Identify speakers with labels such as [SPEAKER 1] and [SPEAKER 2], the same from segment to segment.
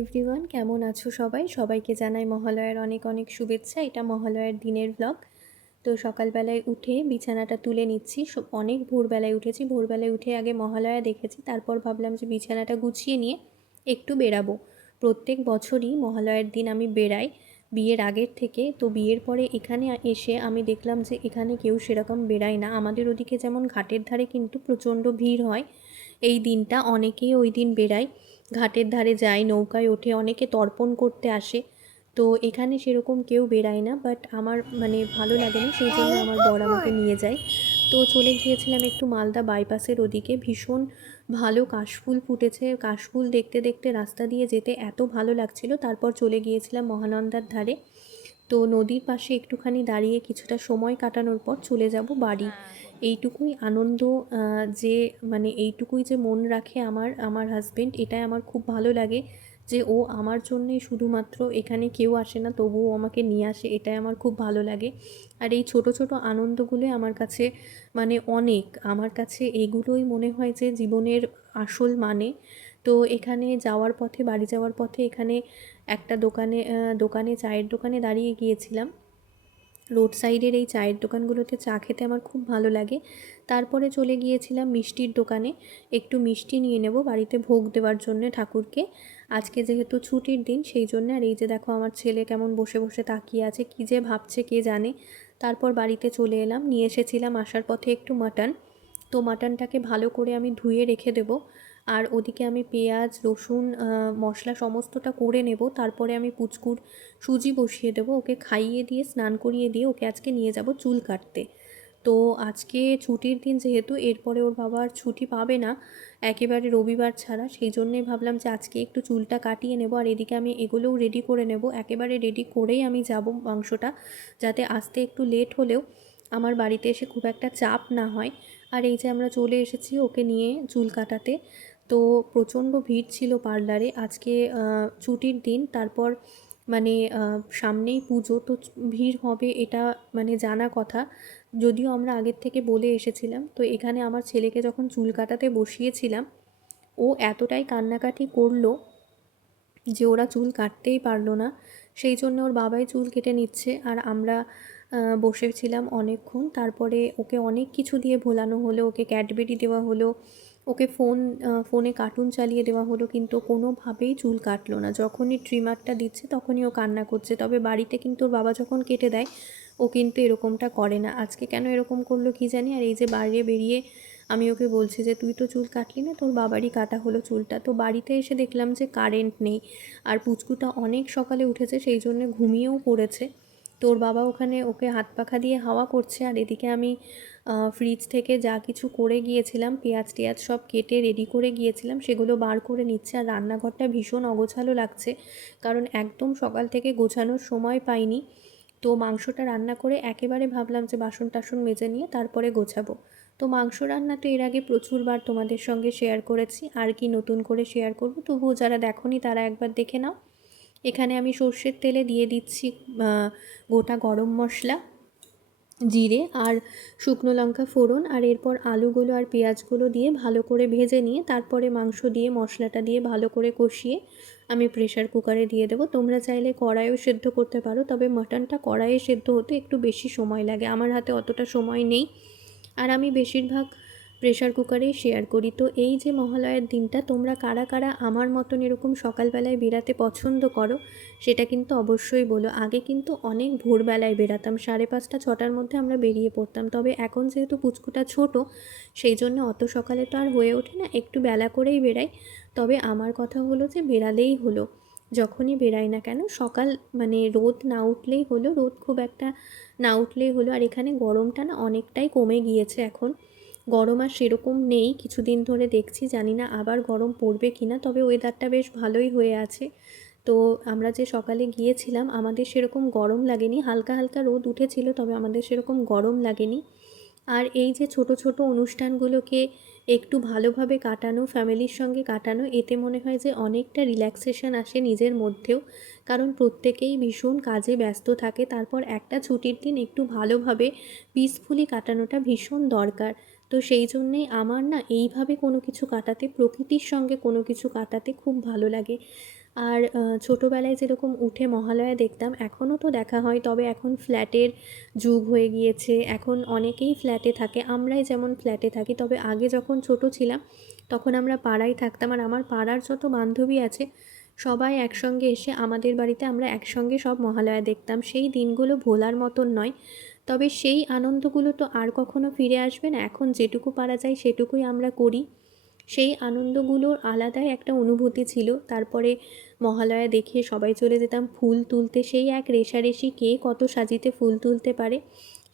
[SPEAKER 1] Everyone কেমন আছো সবাই? সবাইকে জানাই মহালয়ার অনেক অনেক শুভেচ্ছা। এটা মহালয়ার দিনের ব্লগ তো সকালবেলায় উঠে বিছানাটা তুলে নিচ্ছি। অনেক ভোরবেলায় উঠেছি। ভোরবেলায় উঠে আগে মহালয়া দেখেছি। তারপর ভাবলাম যে বিছানাটা গুছিয়ে নিয়ে একটু বেরাবো। প্রত্যেক বছরই মহালয়ার দিন আমি বেরাই বিয়ের আগের থেকে। তো বিয়ের পরে এখানে এসে আমি দেখলাম যে এখানে কেউ সেরকম বেরায় না। আমাদের ওদিকে যেমন ঘাটের ধারে কিন্তু প্রচণ্ড ভিড় হয়। এই দিনটা অনেকেই ওই দিন বেরায়। ঘাটের ধারে যায় নৌকায় ওঠে অনেকে তর্পণ করতে আসে। তো এখানে সেরকম কেউ বেরায় না বাট আমার মানে ভালো লাগে না, সেই জন্য আমার বর আমাকে নিয়ে যায়। তো চলে গিয়েছিলাম একটু মালদা বাইপাসের ওদিকে। ভীষণ ভালো কাশফুল ফুটেছে। কাশফুল দেখতে দেখতে রাস্তা দিয়ে যেতে এত ভালো লাগছিল। তারপর চলে গিয়েছিলাম মহানন্দার ধারে। তো নদীর পাশে একটুখানি দাঁড়িয়ে কিছুটা সময় কাটানোর পর চলে যাব বাড়ি। এইটুকুই আনন্দ যে মানে এইটুকুই যে মন রাখে আমার আমার হাজব্যান্ড এটাই আমার খুব ভালো লাগে যে ও আমার জন্যে শুধুমাত্র এখানে কেউ আসে না, তবুও আমাকে নিয়ে আসে, এটাই আমার খুব ভালো লাগে। আর এই ছোট ছোট আনন্দগুলোই আমার কাছে মানে অনেক। আমার কাছে এগুলোই মনে হয় যে জীবনের আসল মানে। তো এখানে যাওয়ার পথে, বাড়ি যাওয়ার পথে এখানে একটা দোকানে দোকানে, চায়ের দোকানে দাঁড়িয়ে গিয়েছিলাম। রোড সাইডের এই চায়ের দোকানগুলোতে চা খেতে আমার খুব ভালো লাগে। তারপরে চলে গিয়েছিলাম মিষ্টির দোকানে। একটু মিষ্টি নিয়ে নেব বাড়িতে ভোগ দেওয়ার জন্য ঠাকুরকে। আজকে যেহেতু ছুটির দিন, সেই জন্য আর এই যে দেখো আমার ছেলে কেমন বসে বসে তাকিয়ে আছে, কী যে ভাবছে কে জানে। তারপর বাড়িতে চলে এলাম, নিয়ে এসেছিলাম আসার পথে একটু মাটন। তো মাটনটাকে ভালো করে আমি ধুয়ে রেখে দেবো। আর ওদিকে আমি পেঁয়াজ, রসুন মশলা সমস্তটা করে নেব। তারপরে আমি পুচকুর সুজি বসিয়ে দেবো। ওকে খাইয়ে দিয়ে, স্নান করিয়ে দিয়ে ওকে আজকে নিয়ে যাব চুল কাটতে। তো আজকে ছুটির দিন যেহেতু, এরপরে ওর বাবার ছুটি পাবে না একেবারে রবিবার ছাড়া। সেই জন্যেই ভাবলাম যে আজকে একটু চুলটা কাটিয়ে নেব আর এদিকে আমি এগুলোও রেডি করে নেব। একেবারে রেডি করেই আমি যাব মাংসটা, যাতে আসতে একটু লেট হলেও আমার বাড়িতে এসে খুব একটা চাপ না হয়। আর এই যে আমরা চলে এসেছি ওকে নিয়ে চুল কাটাতে। তো প্রচণ্ড ভিড় ছিল পার্লারে। আজকে ছুটির দিন, তারপর মানে সামনেই পুজো, তো ভিড় হবে এটা মানে জানা কথা। যদিও আমরা আগের থেকে বলে এসেছিলাম, তো এখানে আমার ছেলেকে যখন চুল কাটাতে বসিয়েছিলাম, ও এতটাই কান্নাকাটি করল যে ওরা চুল কাটতেই পারল না। সেই জন্য ওর বাবাই চুল কেটে নিচ্ছে আর আমরা বসেছিলাম অনেকক্ষণ। তারপরে ওকে অনেক কিছু দিয়ে ভোলানো হলো, ওকে ক্যাডবেরি দেওয়া হলো ওকে ফোন ফোনে কার্টুন চালিয়ে দেওয়া হলো, কিন্তু কোনোভাবেই চুল কাটলো না। যখনই ট্রিমারটা দিচ্ছে, তখনই ও কান্না করছে। তবে বাড়িতে কিন্তু ওর বাবা যখন কেটে দেয়, ও কিন্তু এরকমটা করে না। আজকে কেন এরকম করল কি জানি? আর এই যে বাইরে বেরিয়ে আমি ওকে বলছি যে, তুই তো চুল কাটলি না, তোর বাবারই কাটা হলো চুলটা। তো বাড়িতে এসে দেখলাম যে, কারেন্ট নেই। আর পুচকুটা অনেক সকালে উঠেছে, সেই জন্য ঘুমিয়েও পড়েছে। তোর বাবা ওখানে ওকে হাত পাখা দিয়ে হাওয়া করছে আর এদিকে আমি ফ্রিজ থেকে যা কিছু করে গিয়েছিলাম, পেঁয়াজ টেয়াজ সব কেটে রেডি করে গিয়েছিলাম, সেগুলো বার করে নিচ্ছে আর রান্নাঘরটা ভীষণ অগোছালো লাগছে। কারণ একদম সকাল থেকে গোছানোর সময় পাইনি। তো মাংসটা রান্না করে একেবারে ভাবলাম যে বাসন টাসন মেজে নিয়ে তারপরে গোছাবো। তো মাংস রান্না তো এর আগে প্রচুরবার তোমাদের সঙ্গে শেয়ার করেছি, আর কি নতুন করে শেয়ার করব, তবুও যারা দেখনি তারা একবার দেখে নাও। এখানে আমি সর্ষের তেলে দিয়ে দিচ্ছি গোটা গরম মশলা, জিরে আর শুকনো লঙ্কা ফোড়ন আর এরপর আলুগুলো আর পেঁয়াজগুলো দিয়ে ভালো করে ভেজে নিয়ে তারপরে মাংস দিয়ে, মশলাটা দিয়ে ভালো করে কষিয়ে আমি প্রেশার কুকারে দিয়ে দেবো। তোমরা চাইলে কড়াইও সেদ্ধ করতে পারো, তবে মাটনটা কড়াইয়ে সেদ্ধ হতে একটু বেশি সময় লাগে। আমার হাতে অতটা সময় নেই। আর আমি বেশিরভাগ প্রেশার কুকারে শেয়ার করি। তো এই যে মহালয়ার দিনটা, তোমরা কারা কারা আমার মতন এরকম সকালবেলায় বেরাতে পছন্দ করো, সেটা কিন্তু অবশ্যই বলো। আগে কিন্তু অনেক ভোরবেলায় বেরাতাম সাড়ে পাঁচটা, ছটার মধ্যে আমরা বেরিয়ে পড়তাম। তবে এখন যেহেতু পুচকুটা ছোট, সেই জন্য অত সকালে তো আর হয়ে ওঠে না, একটু বেলা করেই বেরাই তবে আমার কথা হলো যে বেরালেই হলো, যখনই বেরাই না কেন, সকাল মানে রোদ না উঠলেই হলো, রোদ খুব একটা না উঠলেই হলো। আর এখানে গরমটা না অনেকটাই কমে গিয়েছে এখন। গরম আর সেরকম নেই, কিছুদিন ধরে দেখছি, জানি না আবার গরম পড়বে কি না তবে ওয়েদারটা বেশ ভালোই হয়ে আছে। তো আমরা যে সকালে গিয়েছিলাম, আমাদের সেরকম গরম লাগেনি, হালকা হালকা রোদ উঠেছিল, তবে আমাদের সেরকম গরম লাগেনি। আর এই যে ছোট ছোট অনুষ্ঠানগুলোকে একটু ভালোভাবে কাটানো ফ্যামিলির সঙ্গে কাটানো, এতে মনে হয় যে অনেকটা রিল্যাক্সেশন আসে নিজের মধ্যেও। কারণ প্রত্যেকেই ভীষণ কাজে ব্যস্ত থাকে, তারপর একটা ছুটির দিন একটু ভালোভাবে পিসফুলি কাটানোটা ভীষণ দরকার। তো সেই জন্যেই আমার না এইভাবে কোনো কিছু কাটাতে, প্রকৃতির সঙ্গে কোনো কিছু কাটাতে খুব ভালো লাগে। আর ছোটোবেলায় যেরকম উঠে মহালয়া দেখতাম, এখনও তো দেখা হয়, তবে এখন ফ্ল্যাটের যুগ হয়ে গিয়েছে, এখন অনেকেই ফ্ল্যাটে থাকে, আমরাই যেমন ফ্ল্যাটে থাকি, তবে আগে যখন ছোটো ছিলাম, তখন আমরা পাড়ায় থাকতাম, আর আমার পাড়ার যত বান্ধবী আছে, সবাই একসঙ্গে এসে আমাদের বাড়িতে আমরা একসঙ্গে সব মহালয়া দেখতাম। সেই দিনগুলো ভোলার মতন নয় তবে সেই আনন্দগুলো তো আর কখনো ফিরে আসবে না। এখন যেটুকু পারা যায় সেটুকুই আমরা করি। সেই আনন্দগুলোর আলাদাই একটা অনুভূতি ছিল। তারপরে মহালয়া দেখে সবাই চলে যেতাম ফুল তুলতে। সেই এক রেশারেশি কে কত সাজিতে ফুল তুলতে পারে?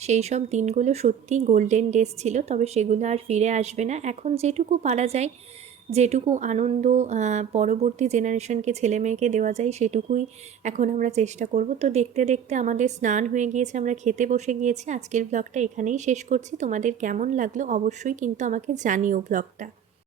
[SPEAKER 1] সেই সব দিনগুলো সত্যিই গোল্ডেন ডেজ ছিল। তবে সেগুলো আর ফিরে আসবে না। এখন যেটুকু পারা যায় যেটুকু আনন্দ পরবর্তী জেনারেশনকে ছেলে মেয়েকে দেওয়া যায়, সেটুকুই এখন আমরা চেষ্টা করব। তো দেখতে দেখতে আমাদের স্নান হয়ে গিয়েছে, আমরা খেতে বসে গিয়েছি। আজকের ব্লগটা এখানেই শেষ করছি। তোমাদের কেমন লাগল অবশ্যই কিন্তু আমাকে জানিও ব্লগটা